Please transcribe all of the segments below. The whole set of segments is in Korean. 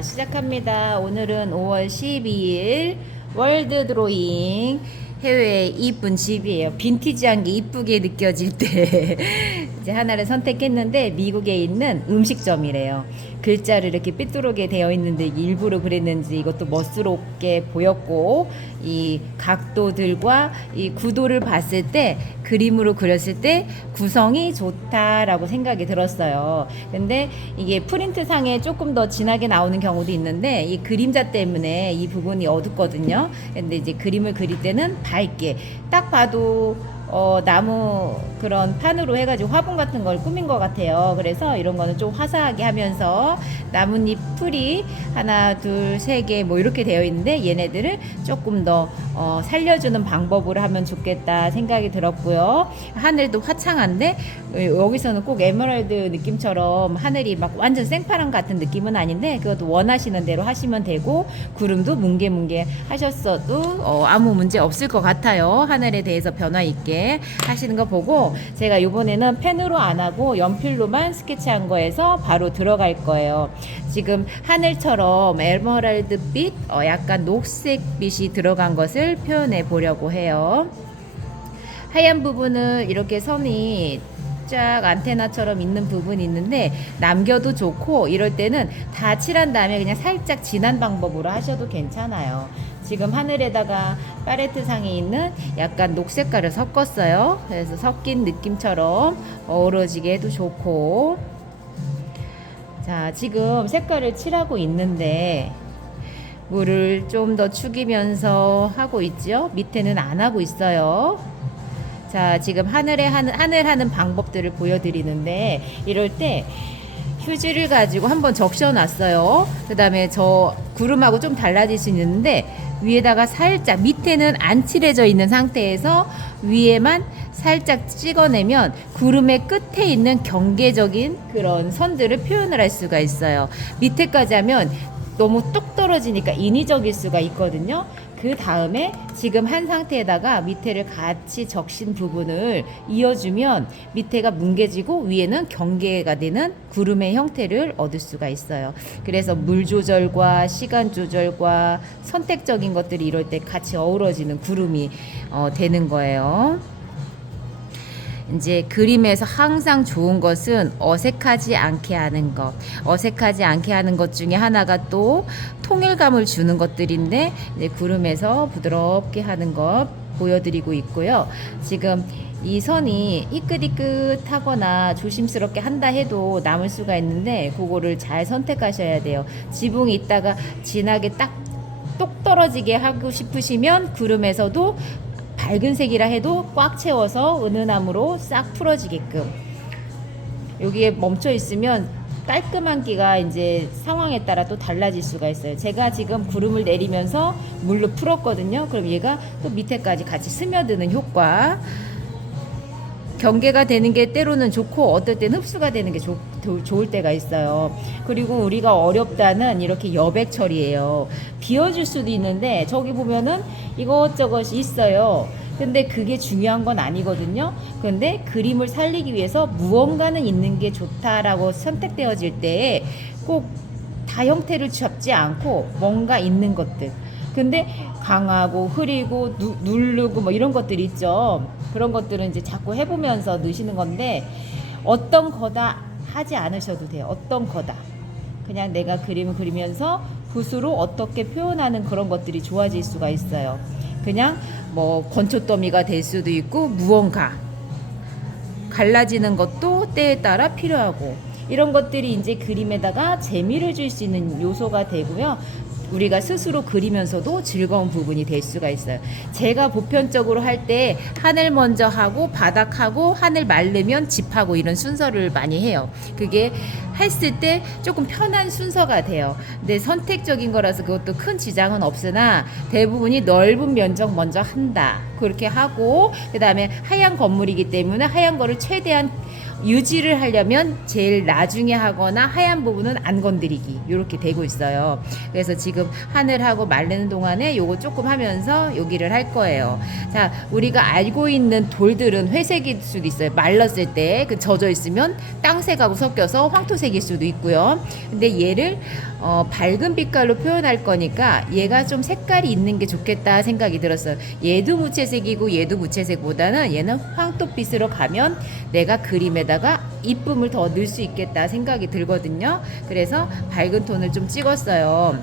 시작합니다. 오늘은 5월 12일 월드 드로잉 해외의 이쁜 집이에요. 빈티지한 게 이쁘게 느껴질 때 이제 하나를 선택했는데 미국에 있는 음식점이래요. 글자를 이렇게 삐뚤게 되어 있는데 일부러 그랬는지 이것도 멋스럽게 보였고, 이 각도들과 이 구도를 봤을 때, 그림으로 그렸을 때 구성이 좋다라고 생각이 들었어요. 근데 이게 프린트상에 조금 더 진하게 나오는 경우도 있는데 이 그림자 때문에 이 부분이 어둡거든요. 근데 이제 그림을 그릴 때는 밝게 딱 봐도 나무 그런 판으로 해가지고 화분 같은 걸 꾸민 것 같아요. 그래서 이런 거는 좀 화사하게 하면서 나뭇잎 풀이 하나, 둘, 세 개 뭐 이렇게 되어 있는데 얘네들을 조금 더 살려주는 방법으로 하면 좋겠다 생각이 들었고요. 하늘도 화창한데 여기서는 꼭 에메랄드 느낌처럼 하늘이 막 완전 생파랑 같은 느낌은 아닌데 그것도 원하시는 대로 하시면 되고, 구름도 뭉게뭉게 하셨어도 아무 문제 없을 것 같아요. 하늘에 대해서 변화 있게 하시는 거 보고 제가 이번에는 펜으로 안 하고 연필로만 스케치한 거에서 바로 들어갈 거예요. 지금 하늘처럼 에메랄드빛, 약간 녹색빛이 들어간 것을 표현해 보려고 해요. 하얀 부분을 이렇게 선이 쫙 안테나처럼 있는 부분이 있는데 남겨도 좋고, 이럴 때는 다 칠한 다음에 그냥 살짝 진한 방법으로 하셔도 괜찮아요. 지금 하늘에다가 팔레트 상에 있는 약간 녹색깔을 섞었어요. 그래서 섞인 느낌처럼 어우러지게 해도 좋고, 자, 지금 색깔을 칠하고 있는데 물을 좀 더 축이면서 하고 있죠. 밑에는 안 하고 있어요. 자, 지금 하늘 하는 방법들을 보여드리는데, 이럴 때 휴지를 가지고 한번 적셔 놨어요. 그 다음에 저 구름하고 좀 달라질 수 있는데 위에다가 살짝, 밑에는 안 칠해져 있는 상태에서 위에만 살짝 찍어내면 구름의 끝에 있는 경계적인 그런 선들을 표현을 할 수가 있어요. 밑에까지 하면 너무 뚝 떨어지니까 인위적일 수가 있거든요. 그 다음에 지금 한 상태에다가 밑에를 같이 적신 부분을 이어주면 밑에가 뭉개지고 위에는 경계가 되는 구름의 형태를 얻을 수가 있어요. 그래서 물 조절과 시간 조절과 선택적인 것들이 이럴 때 같이 어우러지는 구름이 되는 거예요. 이제 그림에서 항상 좋은 것은 어색하지 않게 하는 것. 어색하지 않게 하는 것 중에 하나가 또 통일감을 주는 것들인데, 이제 구름에서 부드럽게 하는 것 보여드리고 있고요. 지금 이 선이 희끗희끗하거나 조심스럽게 한다 해도 남을 수가 있는데 그거를 잘 선택하셔야 돼요. 지붕이 있다가 진하게 딱 똑 떨어지게 하고 싶으시면 구름에서도 밝은 색이라 해도 꽉 채워서 은은함으로 싹 풀어지게끔, 여기에 멈춰 있으면 깔끔한 기가 이제 상황에 따라 또 달라질 수가 있어요. 제가 지금 구름을 내리면서 물로 풀었거든요. 그럼 얘가 또 밑에까지 같이 스며드는 효과, 경계가 되는 게 때로는 좋고 어떨 땐 흡수가 되는 게 좋을 때가 있어요. 그리고 우리가 어렵다는 이렇게 여백 처리예요. 비워줄 수도 있는데 저기 보면은 이것저것 있어요. 근데 그게 중요한 건 아니거든요. 근데 그림을 살리기 위해서 무언가는 있는 게 좋다라고 선택되어질 때 꼭 다 형태를 잡지 않고 뭔가 있는 것들. 근데 강하고 흐리고 누르고 뭐 이런 것들이 있죠. 그런 것들은 이제 자꾸 해보면서 넣으시는 건데, 어떤 거다 하지 않으셔도 돼요. 어떤 거다. 그냥 내가 그림을 그리면서 붓으로 어떻게 표현하는 그런 것들이 좋아질 수가 있어요. 그냥 뭐 건초더미가 될 수도 있고, 무언가 갈라지는 것도 때에 따라 필요하고, 이런 것들이 이제 그림에다가 재미를 줄 수 있는 요소가 되고요. 우리가 스스로 그리면서도 즐거운 부분이 될 수가 있어요. 제가 보편적으로 할 때 하늘 먼저 하고 바닥하고 하늘 말르면 집하고 이런 순서를 많이 해요. 그게 했을 때 조금 편한 순서가 돼요. 근데 선택적인 거라서 그것도 큰 지장은 없으나 대부분이 넓은 면적 먼저 한다. 그렇게 하고, 그 다음에 하얀 건물이기 때문에 하얀 거를 최대한 유지를 하려면 제일 나중에 하거나 하얀 부분은 안 건드리기 이렇게 되고 있어요. 그래서 지금 하늘하고 마르는 동안에 요거 조금 하면서 여기를 할 거예요. 자, 우리가 알고 있는 돌들은 회색일 수도 있어요. 말랐을 때 그 젖어 있으면 땅색하고 섞여서 황토색일 수도 있고요. 근데 얘를 밝은 빛깔로 표현할 거니까 얘가 좀 색깔이 있는 게 좋겠다 생각이 들었어요. 얘도 무채색이고 얘도 무채색보다는 얘는 황토빛으로 가면 내가 그림에다가 이쁨을 더 넣을 수 있겠다 생각이 들거든요. 그래서 밝은 톤을 좀 찍었어요.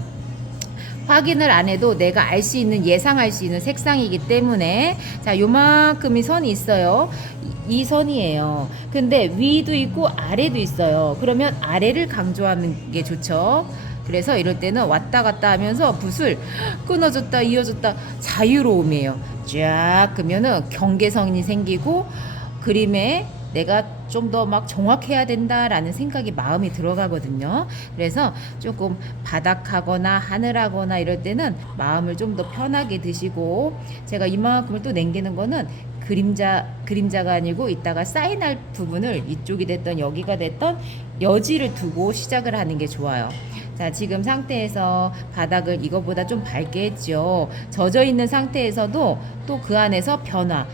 확인을 안 해도 내가 알 수 있는, 예상할 수 있는 색상이기 때문에. 자, 요만큼의 선이 있어요. 이 선이에요. 근데 위도 있고 아래도 있어요. 그러면 아래를 강조하는 게 좋죠. 그래서 이럴 때는 왔다 갔다 하면서 붓을 끊어졌다 이어졌다, 자유로움이에요. 쫙 그러면은 경계선이 생기고 그림에 내가 좀 더 막 정확해야 된다라는 생각이 마음이 들어가거든요. 그래서 조금 바닥하거나 하늘하거나 이럴 때는 마음을 좀 더 편하게 드시고, 제가 이만큼을 또 남기는 거는 그림자가 아니고 이따가 사인할 부분을 이쪽이 됐던 여기가 됐던 여지를 두고 시작을 하는 게 좋아요. 자, 지금 상태에서 바닥을 이거보다 좀 밝게 했죠. 젖어 있는 상태에서도 또 그 안에서 변화,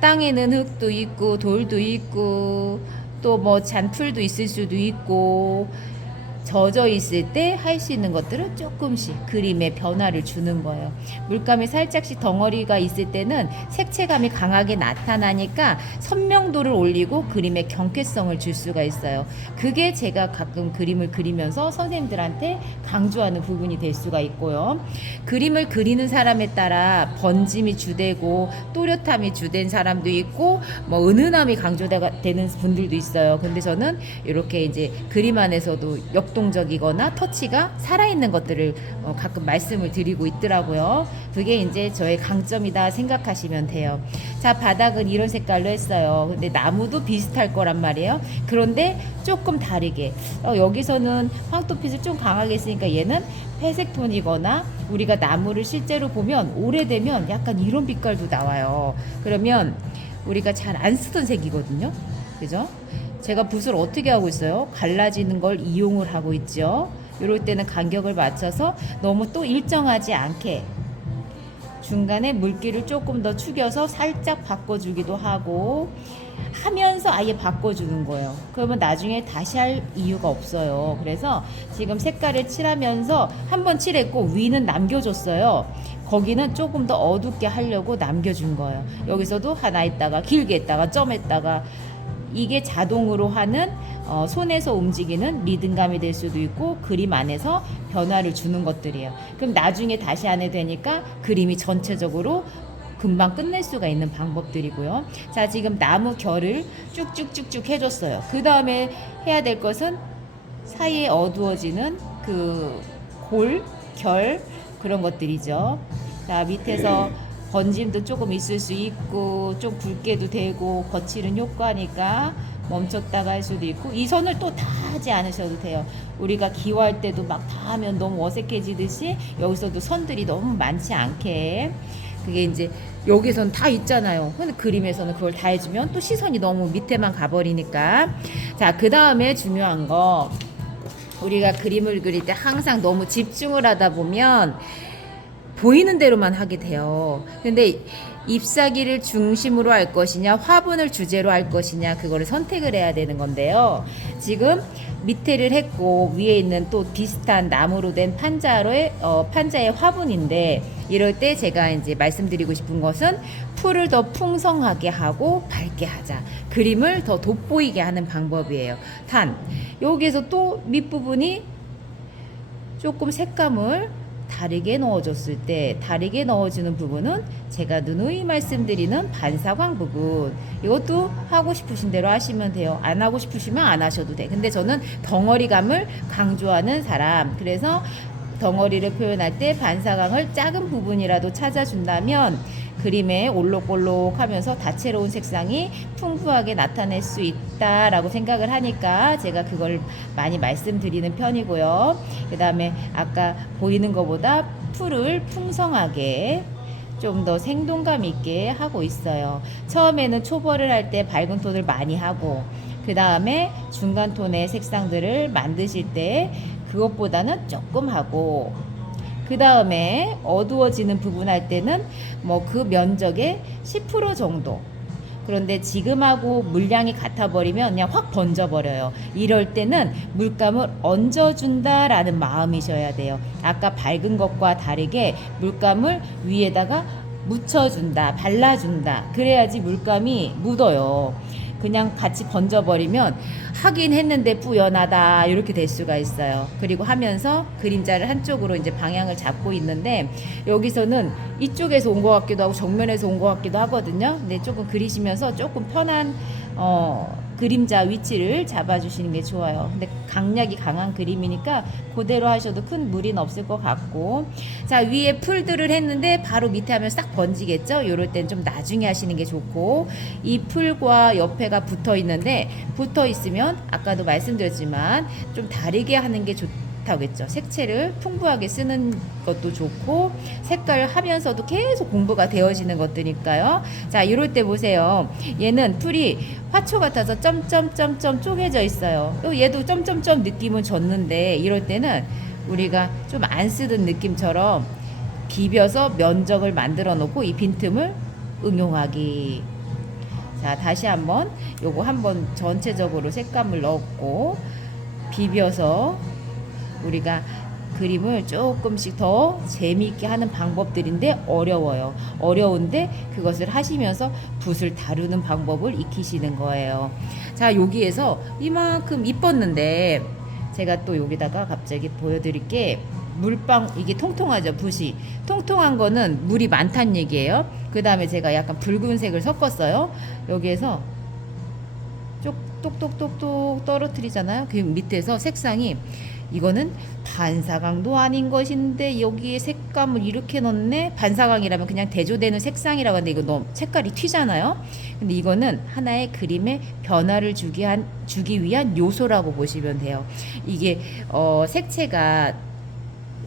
땅에는 흙도 있고 돌도 있고 또 뭐 잔풀도 있을 수도 있고, 젖어 있을 때 할 수 있는 것들은 조금씩 그림에 변화를 주는 거예요. 물감이 살짝씩 덩어리가 있을 때는 색채감이 강하게 나타나니까 선명도를 올리고 그림의 경쾌성을 줄 수가 있어요. 그게 제가 가끔 그림을 그리면서 선생님들한테 강조하는 부분이 될 수가 있고요. 그림을 그리는 사람에 따라 번짐이 주되고 또렷함이 주된 사람도 있고 뭐 은은함이 강조되는 분들도 있어요. 근데 저는 이렇게 이제 그림 안에서도 역동적이거나 터치가 살아있는 것들을 가끔 말씀을 드리고 있더라고요. 그게 이제 저의 강점이다 생각하시면 돼요. 자, 바닥은 이런 색깔로 했어요. 근데 나무도 비슷할 거란 말이에요. 그런데 조금 다르게 여기서는 황토빛을 좀 강하게 했으니까 얘는 회색 톤이거나, 우리가 나무를 실제로 보면 오래되면 약간 이런 빛깔도 나와요. 그러면 우리가 잘 안 쓰던 색이거든요. 그죠? 제가 붓을 어떻게 하고 있어요? 갈라지는 걸 이용을 하고 있죠. 이럴 때는 간격을 맞춰서 너무 또 일정하지 않게 중간에 물기를 조금 더 축여서 살짝 바꿔주기도 하고 하면서 아예 바꿔주는 거예요. 그러면 나중에 다시 할 이유가 없어요. 그래서 지금 색깔을 칠하면서 한번 칠했고 위는 남겨줬어요. 거기는 조금 더 어둡게 하려고 남겨준 거예요. 여기서도 하나 있다가 길게 했다가 점 했다가, 이게 자동으로 하는 손에서 움직이는 리듬감이 될 수도 있고 그림 안에서 변화를 주는 것들이에요. 그럼 나중에 다시 안 해도 되니까 그림이 전체적으로 금방 끝낼 수가 있는 방법들이고요. 자, 지금 나무 결을 쭉쭉쭉쭉 해줬어요. 그 다음에 해야 될 것은 사이에 어두워지는 그 결, 그런 것들이죠. 자, 밑에서 번짐도 조금 있을 수 있고 좀 굵게도 되고 거칠은 효과니까 멈췄다가 할 수도 있고, 이 선을 또 다 하지 않으셔도 돼요. 우리가 기화할 때도 막 다 하면 너무 어색해지듯이 여기서도 선들이 너무 많지 않게, 그게 이제 여기선 다 있잖아요. 근데 그림에서는 그걸 다 해주면 또 시선이 너무 밑에만 가버리니까. 자, 그 다음에 중요한 거, 우리가 그림을 그릴 때 항상 너무 집중을 하다 보면 보이는 대로만 하게 돼요. 근데 잎사귀를 중심으로 할 것이냐 화분을 주제로 할 것이냐, 그거를 선택을 해야 되는 건데요. 지금 밑에를 했고 위에 있는 또 비슷한 나무로 된 판자의 화분인데, 이럴 때 제가 이제 말씀드리고 싶은 것은 풀을 더 풍성하게 하고 밝게 하자, 그림을 더 돋보이게 하는 방법이에요. 단 여기에서 또 밑부분이 조금 색감을 다르게 넣어줬을 때, 다르게 넣어주는 부분은 제가 누누이 말씀드리는 반사광 부분, 이것도 하고 싶으신 대로 하시면 돼요. 안 하고 싶으시면 안 하셔도 돼. 근데 저는 덩어리감을 강조하는 사람, 그래서 덩어리를 표현할 때 반사광을 작은 부분이라도 찾아준다면 그림에 올록올록 하면서 다채로운 색상이 풍부하게 나타낼 수 있다라고 생각을 하니까 제가 그걸 많이 말씀드리는 편이고요. 그 다음에 아까 보이는 것보다 풀을 풍성하게 좀 더 생동감 있게 하고 있어요. 처음에는 초벌을 할 때 밝은 톤을 많이 하고 그 다음에 중간 톤의 색상들을 만드실 때 그것보다는 조금 하고, 그 다음에 어두워지는 부분 할 때는 뭐 그 면적의 10% 정도. 그런데 지금하고 물량이 같아버리면 그냥 확 번져버려요. 이럴 때는 물감을 얹어준다라는 마음이셔야 돼요. 아까 밝은 것과 다르게 물감을 위에다가 묻혀준다, 발라준다. 그래야지 물감이 묻어요. 그냥 같이 번져버리면 하긴 했는데 뿌연하다 이렇게 될 수가 있어요. 그리고 하면서 그림자를 한쪽으로 이제 방향을 잡고 있는데 여기서는 이쪽에서 온 것 같기도 하고 정면에서 온 것 같기도 하거든요. 근데 조금 그리시면서 조금 편한 그림자 위치를 잡아주시는 게 좋아요. 근데 강약이 강한 그림이니까 그대로 하셔도 큰 무리는 없을 것 같고, 자, 위에 풀들을 했는데 바로 밑에 하면 싹 번지겠죠. 요럴 땐 좀 나중에 하시는 게 좋고, 이 풀과 옆에가 붙어 있는데 붙어 있으면 아까도 말씀드렸지만 좀 다르게 하는 게 좋다고 했죠. 색채를 풍부하게 쓰는 것도 좋고 색깔을 하면서도 계속 공부가 되어지는 것들이니까요. 자, 이럴 때 보세요. 얘는 풀이 화초 같아서 점점점점 쪼개져 있어요. 또 얘도 점점점 느낌은 줬는데 이럴 때는 우리가 좀 안 쓰던 느낌처럼 비벼서 면적을 만들어 놓고 이 빈틈을 응용하기. 자, 다시 한번 요거 한번 전체적으로 색감을 넣고 비벼서 우리가 그림을 조금씩 더 재미있게 하는 방법들인데 어려워요. 어려운데 그것을 하시면서 붓을 다루는 방법을 익히시는 거예요. 자, 여기에서 이만큼 이뻤는데 제가 또 여기다가 갑자기 보여드릴 게 물방, 이게 통통하죠. 붓이 통통한 거는 물이 많다는 얘기예요. 그 다음에 제가 약간 붉은색을 섞었어요. 여기에서 쪽 똑똑똑똑 떨어뜨리잖아요. 그 밑에서 색상이, 이거는 반사광도 아닌 것인데 여기에 색감을 이렇게 넣네. 반사광이라면 그냥 대조되는 색상이라고 하는데 이거 너무 색깔이 튀잖아요. 근데 이거는 하나의 그림의 변화를 주기 위한 요소라고 보시면 돼요. 이게 색채가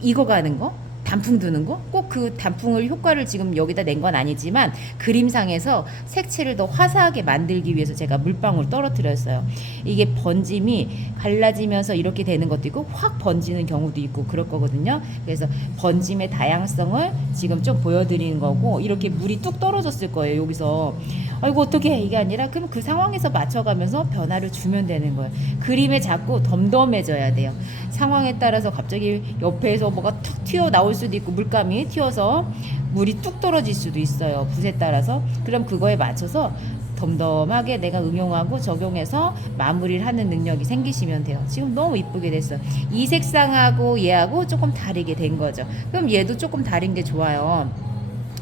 익어가는 거, 단풍 두는 거, 꼭 그 단풍을 효과를 지금 여기다 낸 건 아니지만 그림상에서 색채를 더 화사하게 만들기 위해서 제가 물방울 떨어뜨렸어요. 이게 번짐이 갈라지면서 이렇게 되는 것도 있고 확 번지는 경우도 있고 그럴 거거든요. 그래서 번짐의 다양성을 지금 좀 보여드리는 거고, 이렇게 물이 뚝 떨어졌을 거예요. 여기서 아이고 어떡해 이게 아니라 그럼 그 상황에서 맞춰가면서 변화를 주면 되는 거예요. 그림에 자꾸 덤덤해져야 돼요. 상황에 따라서 갑자기 옆에서 뭐가 툭 튀어 나올 수도 있고 물감이 튀어서 물이 뚝 떨어질 수도 있어요. 붓에 따라서. 그럼 그거에 맞춰서 덤덤하게 내가 응용하고 적용해서 마무리를 하는 능력이 생기시면 돼요. 지금 너무 이쁘게 됐어요. 이 색상하고 얘하고 조금 다르게 된 거죠. 그럼 얘도 조금 다른 게 좋아요.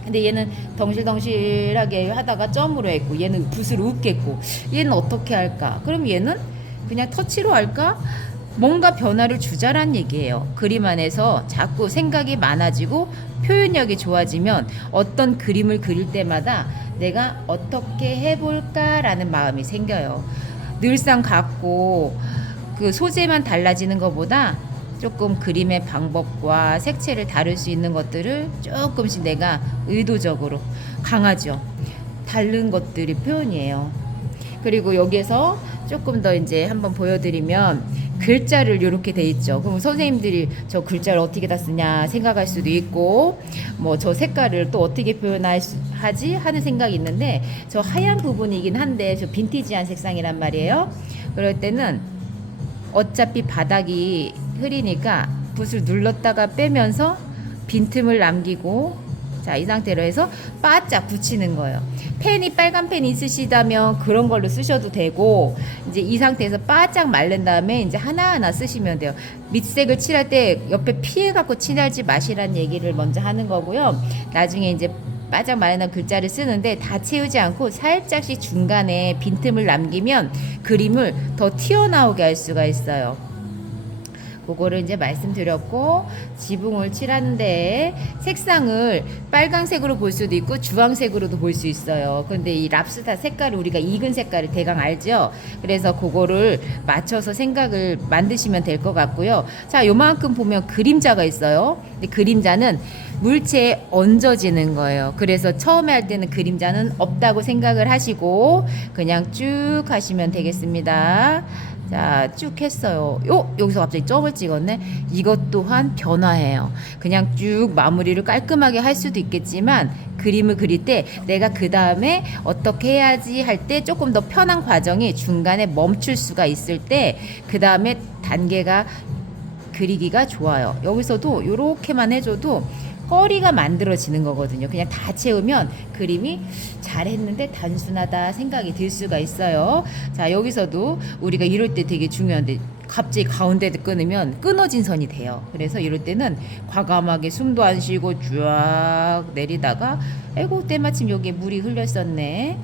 근데 얘는 덩실덩실하게 하다가 점으로 했고 얘는 붓으로 웃겠고 얘는 어떻게 할까? 그럼 얘는 그냥 터치로 할까? 뭔가 변화를 주자란 얘기예요. 그림 안에서 자꾸 생각이 많아지고 표현력이 좋아지면 어떤 그림을 그릴 때마다 내가 어떻게 해볼까라는 마음이 생겨요. 늘상 갖고 그 소재만 달라지는 것보다 조금 그림의 방법과 색채를 다룰 수 있는 것들을 조금씩 내가 의도적으로, 강하죠. 다른 것들이 표현이에요. 그리고 여기에서 조금 더 이제 한번 보여드리면 글자를 이렇게 돼 있죠. 그럼 선생님들이 저 글자를 어떻게 다 쓰냐 생각할 수도 있고, 뭐 저 색깔을 또 어떻게 표현하지 하는 생각이 있는데, 저 하얀 부분이긴 한데 저 빈티지한 색상이란 말이에요. 그럴 때는 어차피 바닥이 흐리니까 붓을 눌렀다가 빼면서 빈틈을 남기고, 자, 이 상태로 해서 바짝 붙이는 거예요. 펜이 빨간 펜 있으시다면 그런 걸로 쓰셔도 되고, 이제 이 상태에서 바짝 마른 다음에 이제 하나하나 쓰시면 돼요. 밑색을 칠할 때 옆에 피해 갖고 칠하지 마시라는 얘기를 먼저 하는 거고요. 나중에 이제 바짝 마른 글자를 쓰는데 다 채우지 않고 살짝씩 중간에 빈틈을 남기면 그림을 더 튀어나오게 할 수가 있어요. 그거를 이제 말씀드렸고, 지붕을 칠하는데 색상을 빨강색으로 볼 수도 있고 주황색으로도 볼 수 있어요. 근데 이 랍스타 색깔을 우리가 익은 색깔을 대강 알죠? 그래서 그거를 맞춰서 생각을 만드시면 될 것 같고요. 자, 요만큼 보면 그림자가 있어요. 근데 그림자는 물체에 얹어지는 거예요. 그래서 처음에 할 때는 그림자는 없다고 생각을 하시고 그냥 쭉 하시면 되겠습니다. 자, 쭉 했어요. 여기서 갑자기 점을 찍었네. 이것 또한 변화해요. 그냥 쭉 마무리를 깔끔하게 할 수도 있겠지만 그림을 그릴 때 내가 그 다음에 어떻게 해야지 할 때 조금 더 편한 과정이 중간에 멈출 수가 있을 때 그 다음에 단계가 그리기가 좋아요. 여기서도 이렇게만 해줘도 거리가 만들어지는 거거든요. 그냥 다 채우면 그림이 잘했는데 단순하다 생각이 들 수가 있어요. 자, 여기서도 우리가 이럴 때 되게 중요한데 갑자기 가운데도 끊으면 끊어진 선이 돼요. 그래서 이럴 때는 과감하게 숨도 안 쉬고 쫙 내리다가 아이고 때마침 여기에 물이 흘렸었네.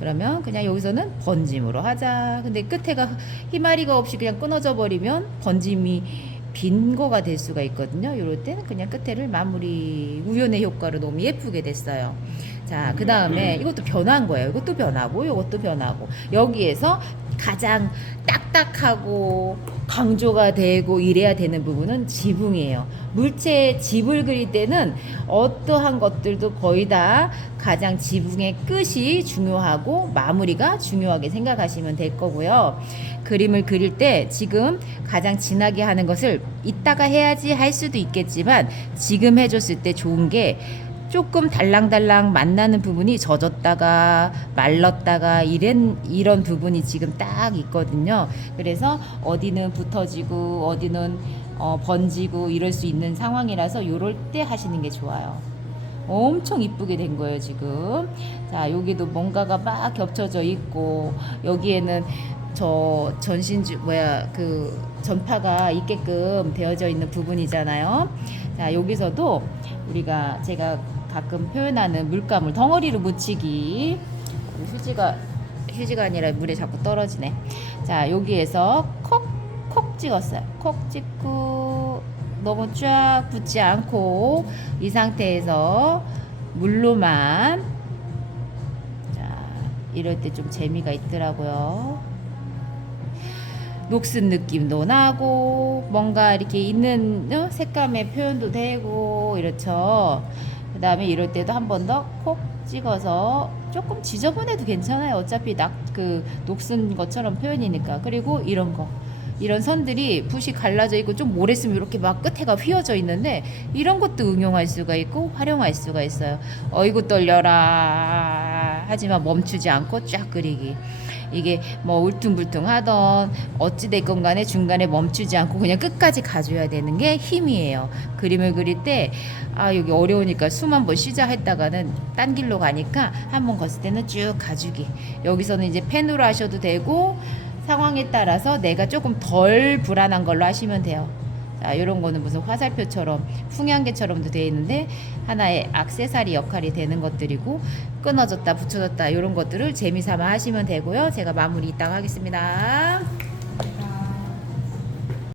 그러면 그냥 여기서는 번짐으로 하자. 근데 끝에가 희마리가 없이 그냥 끊어져 버리면 번짐이 빈 거가 될 수가 있거든요. 이럴 때는 그냥 끝에를 마무리 우연의 효과로 너무 예쁘게 됐어요. 자, 그 다음에 이것도 변한 거예요. 이것도 변하고 이것도 변하고 여기에서 가장 딱딱하고 강조가 되고 이래야 되는 부분은 지붕이에요. 물체의 집을 그릴 때는 어떠한 것들도 거의 다 가장 지붕의 끝이 중요하고 마무리가 중요하게 생각하시면 될 거고요. 그림을 그릴 때 지금 가장 진하게 하는 것을 이따가 해야지 할 수도 있겠지만 지금 해줬을 때 좋은 게 조금 달랑달랑 만나는 부분이 젖었다가 말랐다가 이런 부분이 지금 딱 있거든요. 그래서 어디는 붙어지고 어디는 번지고 이럴 수 있는 상황이라서 요럴 때 하시는 게 좋아요. 엄청 이쁘게 된 거예요 지금. 자, 여기도 뭔가가 막 겹쳐져 있고 여기에는 저 그 전파가 있게끔 되어져 있는 부분이잖아요. 자, 여기서도 제가 가끔 표현하는 물감을 덩어리로 묻히기. 휴지가 아니라 물에 자꾸 떨어지네. 자, 여기에서 콕 찍었어요. 콕 찍고 너무 쫙 붙지 않고 이 상태에서 물로만. 자, 이럴 때 좀 재미가 있더라고요. 녹슨 느낌도 나고 뭔가 이렇게 있는 색감의 표현도 되고 이렇죠. 그 다음에 이럴 때도 한 번 더 콕 찍어서 조금 지저분해도 괜찮아요. 어차피 녹슨 것처럼 표현이니까. 그리고 이런 선들이 붓이 갈라져 있고 좀 오래 쓰면 이렇게 막 끝에가 휘어져 있는데 이런 것도 응용할 수가 있고 활용할 수가 있어요. 어이구 떨려라 하지만 멈추지 않고 쫙 그리기. 이게 뭐 울퉁불퉁 하던 어찌됐건 간에 중간에 멈추지 않고 그냥 끝까지 가줘야 되는 게 힘이에요. 그림을 그릴 때 여기 어려우니까 숨 한번 쉬자 했다가는 딴 길로 가니까 한번 걷을 때는 쭉 가주기. 여기서는 이제 펜으로 하셔도 되고 상황에 따라서 내가 조금 덜 불안한 걸로 하시면 돼요. 자, 이런 거는 무슨 화살표처럼 풍향계처럼도 되어 있는데 하나의 액세서리 역할이 되는 것들이고 끊어졌다 붙여졌다 이런 것들을 재미삼아 하시면 되고요. 제가 마무리 이따가 하겠습니다.